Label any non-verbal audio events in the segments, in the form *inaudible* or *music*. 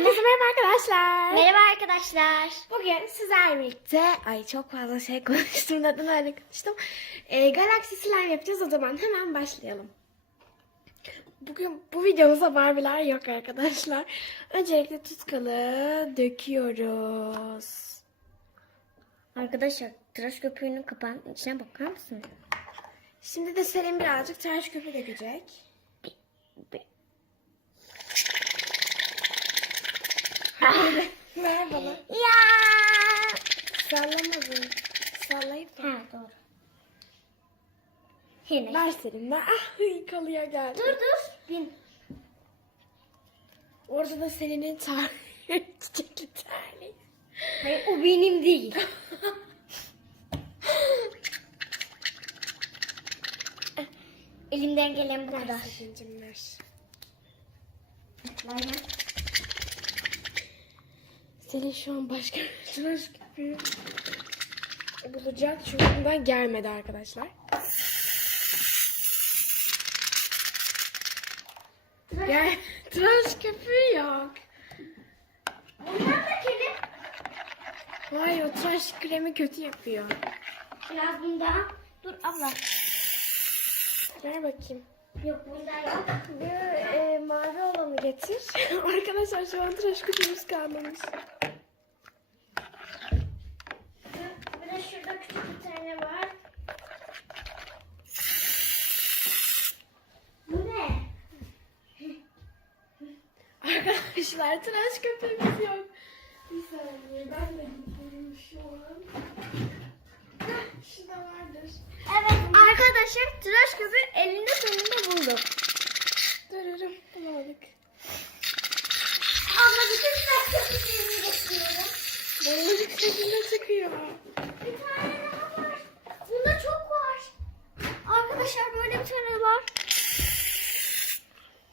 Herkese merhaba arkadaşlar. Merhaba arkadaşlar. Bugün sizlerle birlikte, ay çok fazla şey konuştum, neden öyle konuştum. Ee, Galaxy Slime yapacağız o zaman hemen başlayalım. Bugün bu videomuzda Barbie'ler yok arkadaşlar. Öncelikle tutkalı döküyoruz. Arkadaşlar tıraş köpüğünün kapağının içine bakar mısın? Şimdi de Selim birazcık tıraş köpüğü dökecek. Ver bana. Ya. Sallamadın. Sallayıp. Ha doğru. Yine. Ver Selim ver. Ah yıkalıya geldi. Dur dur. Bin. Orada da Selin'in tar *laughs* çiçekli terliği. Hayır o benim değil. *laughs* Elimden gelen bu Ver kadar. Selin'cim ver. Selin şu an başka bir tıraş köpüğü bulacak çünkü bundan gelmedi arkadaşlar. Gel. Tıraş köpüğü yok. Bundan da kelim. Vay o tıraş kremi kötü yapıyor. Biraz bundan. Dur abla. Ver bakayım. Yok bunda yok. Bir e, mavi olanı getir. *laughs* Arkadaşlar şu an tıraş köpüğümüz kalmamış. Bir de şurada küçük bir tane var. Bu ne? Arkadaşlar tıraş köpüğümüz yok. Bir saniye ben de gidiyorum şu an. Şurada vardır. Evet arkadaşlar tıraş köpüğü elinde sonunda buldum. Dururum bulamadık. Abla bütün tıraş köpüklerini getiriyorum. Boyalık şeklinde çıkıyor. Bir tane daha var. Bunda çok var. Arkadaşlar böyle bir tane var.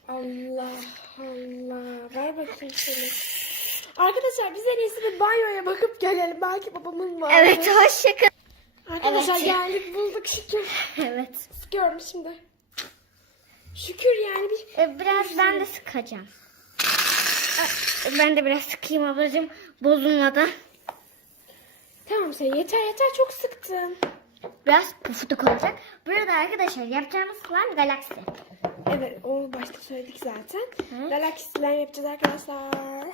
Allah Allah. Ver bakayım şunu. Arkadaşlar biz en iyisi bir banyoya bakıp gelelim. Belki babamın var. Evet hoşçakal. Arkadaşlar Evet. geldik bulduk şükür. *laughs* Evet. Sıkıyorum şimdi. Şükür yani bir Ee, Biraz ben de sıkacağım. Ben de biraz sıkayım ablacığım bozulmadan. Tamam sen yeter yeter çok sıktın. Biraz pufuduk olacak. Burada arkadaşlar yapacağımız slime galaksi. Evet onu başta söyledik zaten. Hı. Galaxy slime yapacağız arkadaşlar.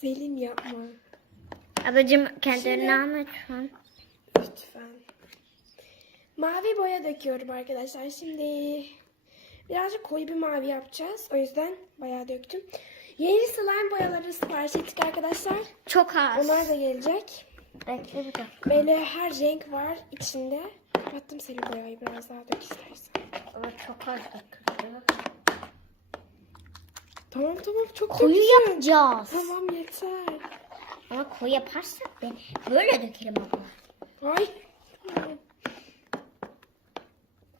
Selim yapma. Ablacığım kendi Şimdi- önüne alma lütfen. Mavi boya döküyorum arkadaşlar. Şimdi birazcık koyu bir mavi yapacağız. O yüzden bayağı döktüm. Yeni slime boyaları sipariş ettik arkadaşlar. Çok az. Onlar da gelecek. Bekle bir dakika. Böyle her renk var içinde. Kapattım senin boyayı biraz daha dök istersen. Ama çok az döküldü. Tamam tamam çok Koyu yapacağız. Tamam yeter. Ama koyu yaparsak ben böyle dökerim abla. Ay.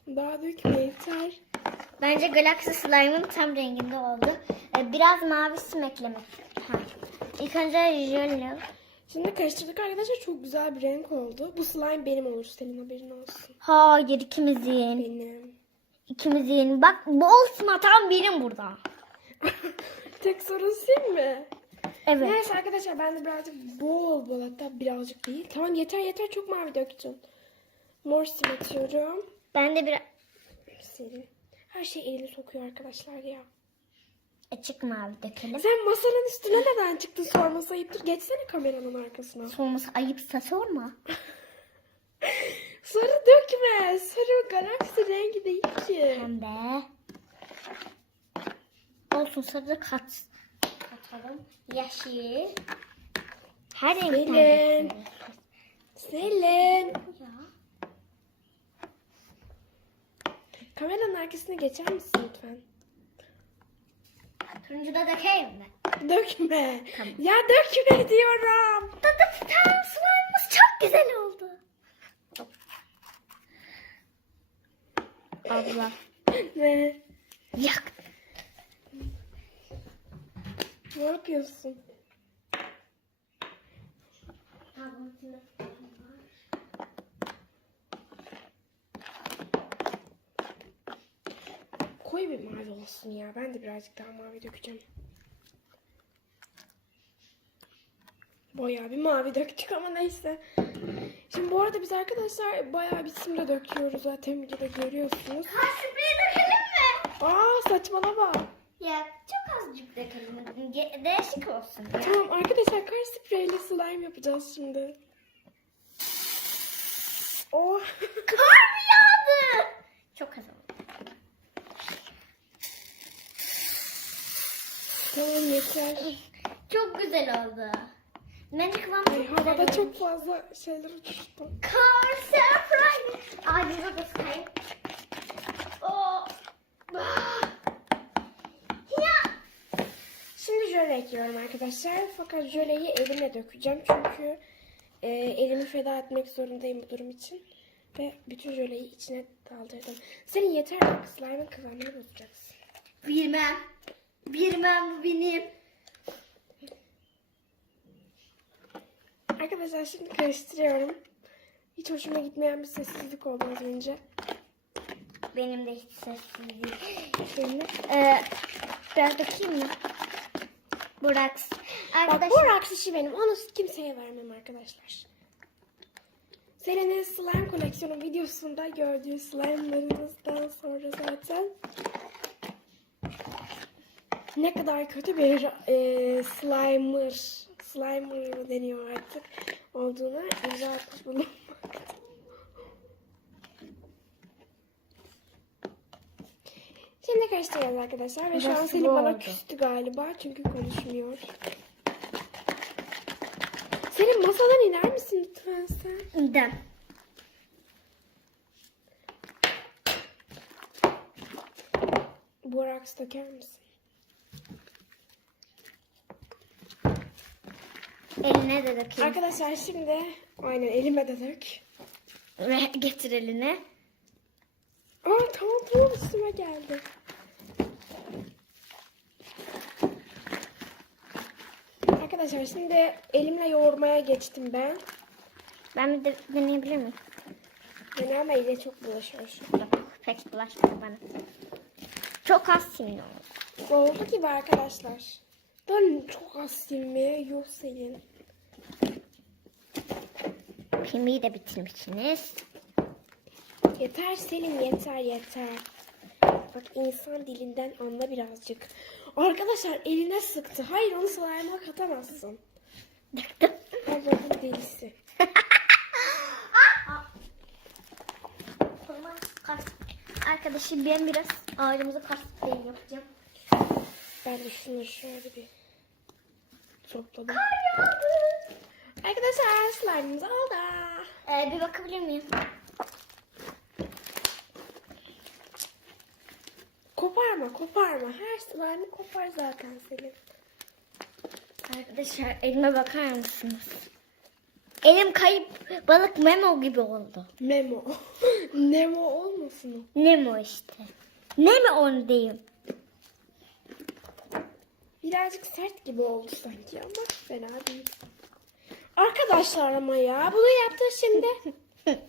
Daha dökme yeter. Bence Galaxy Slime'ın tam renginde oldu. Ee, Biraz mavisi eklemek. Ha. İlk önce yellow. Şimdi karıştırdık arkadaşlar çok güzel bir renk oldu. Bu slime benim olur senin haberin olsun. Hayır ikimizin. Benim. İkimizin. Bak bu olsun hatam benim burada. *laughs* Tek sorun sil mi? Evet. Neyse arkadaşlar ben de birazcık bol bol hatta birazcık değil. Tamam yeter yeter çok mavi döktün. Mor sim atıyorum. Ben de bir Seri. Her şey elini sokuyor arkadaşlar ya. açık mavi dökelim. Sen masanın üstüne neden çıktın sorması ayıptır. Geçsene kameranın arkasına. Solması ayıpsa sorma. *laughs* Sarı dökme. Sarı galaksi rengi değil ki. Pembe. Olsun sarı kat. Katalım. Yeşil. Her renkten Selin. Selin. Kameranın arkasına geçer misin lütfen? Turuncu da dökeyim mi? Dökme. Tamam. Ya dökme diyorum. Tadı tam slime'ımız çok güzel oldu. Abla. Ne? Yak. Ne yapıyorsun? Koyu bir mavi olsun ya. Ben de birazcık daha mavi dökeceğim. Bayağı bir mavi döktük ama neyse. Şimdi bu arada biz arkadaşlar bayağı bir simle döküyoruz zaten videoda görüyorsunuz. Kar spreyi dökelim mi? Aa saçmalama. Ya çok azıcık dökelim. Ge- Değişik olsun ya. Tamam arkadaşlar kar spreyle slime yapacağız şimdi. Oh. *laughs* Kar mı yağdı? Çok az oldu. tamam yeter. Çok güzel oldu. Bence kıvam Ay, çok güzel havada çok fazla şeyler uçuştu. Kar surprise. Ay yüzü kıskayım. Oh. Ah. Ya. Şimdi jöle ekliyorum arkadaşlar. Fakat jöleyi elimle dökeceğim. Çünkü e, elimi feda etmek zorundayım bu durum için. Ve bütün jöleyi içine daldırdım. Senin yeter bak slime'ın kıvamını bozacaksın. Bilmem. Bilmem bu benim. Arkadaşlar şimdi karıştırıyorum. Hiç hoşuma gitmeyen bir sessizlik oldu az önce. Benim de hiç sessizliğim. Şimdi, ee, biraz bakayım mı? Burak. Bak Arkadaşlar. bu raks işi benim. Onu kimseye vermem arkadaşlar. Selen'in slime koleksiyonu videosunda gördüğü slime'larımızdan sonra zaten ne kadar kötü bir e, slimer, slimer mı deniyor artık olduğuna atmış bulunmakta. Şimdi karıştırıyoruz arkadaşlar ve şu an Selin bana küstü galiba çünkü konuşmuyor. Selin masadan iner misin lütfen sen? Dem. Boraks döker misin? Eline de dökeyim. Arkadaşlar şimdi aynen elime de dök. Ve getir eline. Aa tamam tamam üstüme geldi. Arkadaşlar şimdi elimle yoğurmaya geçtim ben. Ben bir de deneyebilir miyim? Ama elle çok bulaşıyor şu. Yok. Pek bulaşmadı bana. Çok az simli oldu. Oldu gibi arkadaşlar. Ben çok az silmeye yok Selin. Pimiyi de bitirmişsiniz. Yeter Selim yeter yeter. Bak insan dilinden anla birazcık. Arkadaşlar eline sıktı. Hayır onu slime'a katamazsın. Döktüm. Allah'ın delisi. Arkadaşım ben biraz ağacımıza kar spreyi yapacağım. Ben de şunu şöyle bir topladım. Arkadaşlar slime'ımız oldu. Ee, bir bakabilir miyim? Koparma. Her slime'ı kopar zaten Selim. Arkadaşlar elime bakar mısınız? Elim kayıp balık Memo gibi oldu. Memo. *laughs* Nemo olmasın o. Nemo işte. Nemo onu diyeyim. Birazcık sert gibi oldu sanki ama fena değil. Arkadaşlar ama ya bunu yaptı şimdi. *laughs*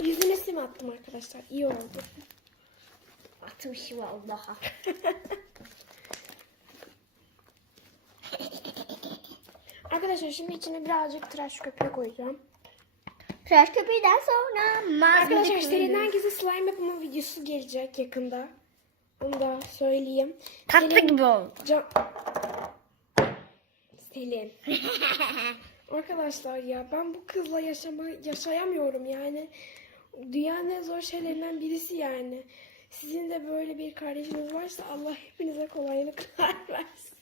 Yüzüne sim attım arkadaşlar. İyi oldu. Atmışım vallahi. *laughs* Arkadaşlar şimdi içine birazcık tıraş köpüğü koyacağım. Tıraş köpüğünden sonra malzeme Arkadaşlar serinden gizli slime yapımı videosu gelecek yakında. Onu da söyleyeyim. Tatlı Selin- gibi oldu. Can... Selin. *laughs* Arkadaşlar ya ben bu kızla yaşama, yaşayamıyorum yani. Dünyanın en zor şeylerinden birisi yani. Sizin de böyle bir kardeşiniz varsa Allah hepinize kolaylıklar *laughs* versin.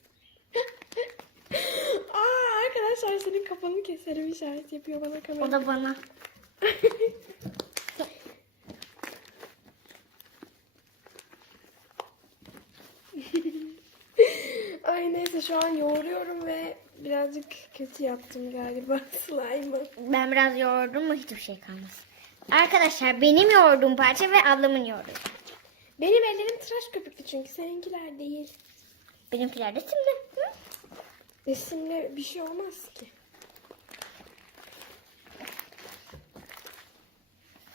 Aa arkadaşlar senin kafanı keserim işaret yapıyor bana kamera. O da bana. *laughs* Ay neyse şu an yoğuruyorum ve birazcık kötü yaptım galiba *laughs* slime'ı. Ben biraz yoğurdum mu hiçbir şey kalmaz. Arkadaşlar benim yoğurduğum parça ve ablamın yoğurduğu. Benim ellerim tıraş köpüklü çünkü seninkiler değil. Benimkiler de simli. Hı? Resimle bir şey olmaz ki.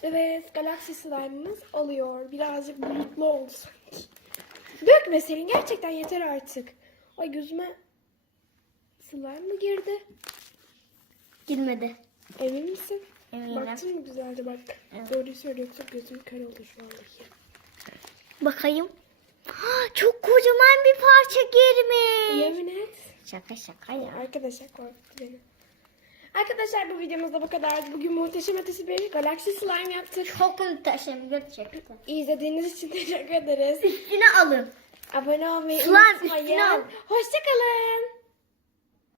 Evet, galaksi slime'ımız oluyor. Birazcık bulutlu oldu sanki. Dökme Selin, gerçekten yeter artık. Ay gözüme slime mı girdi? Girmedi. Emin misin? Eminim. Baktın mı güzelce bak. Evet. Doğruyu söylüyor yoksa gözüm kör oldu şu vallahi. Bakayım. Ha, Çok kocaman bir parça girmiş. Yemin et. Şaka şaka ya. arkadaşlar korkuttu beni. Arkadaşlar bu videomuzda bu kadardı. Bugün muhteşem ötesi bir galaksi slime yaptık. Çok muhteşem gerçekten. İzlediğiniz için teşekkür ederiz. Üstüne alın. Abone olmayı Slime unutmayın. üstüne al. Hoşçakalın.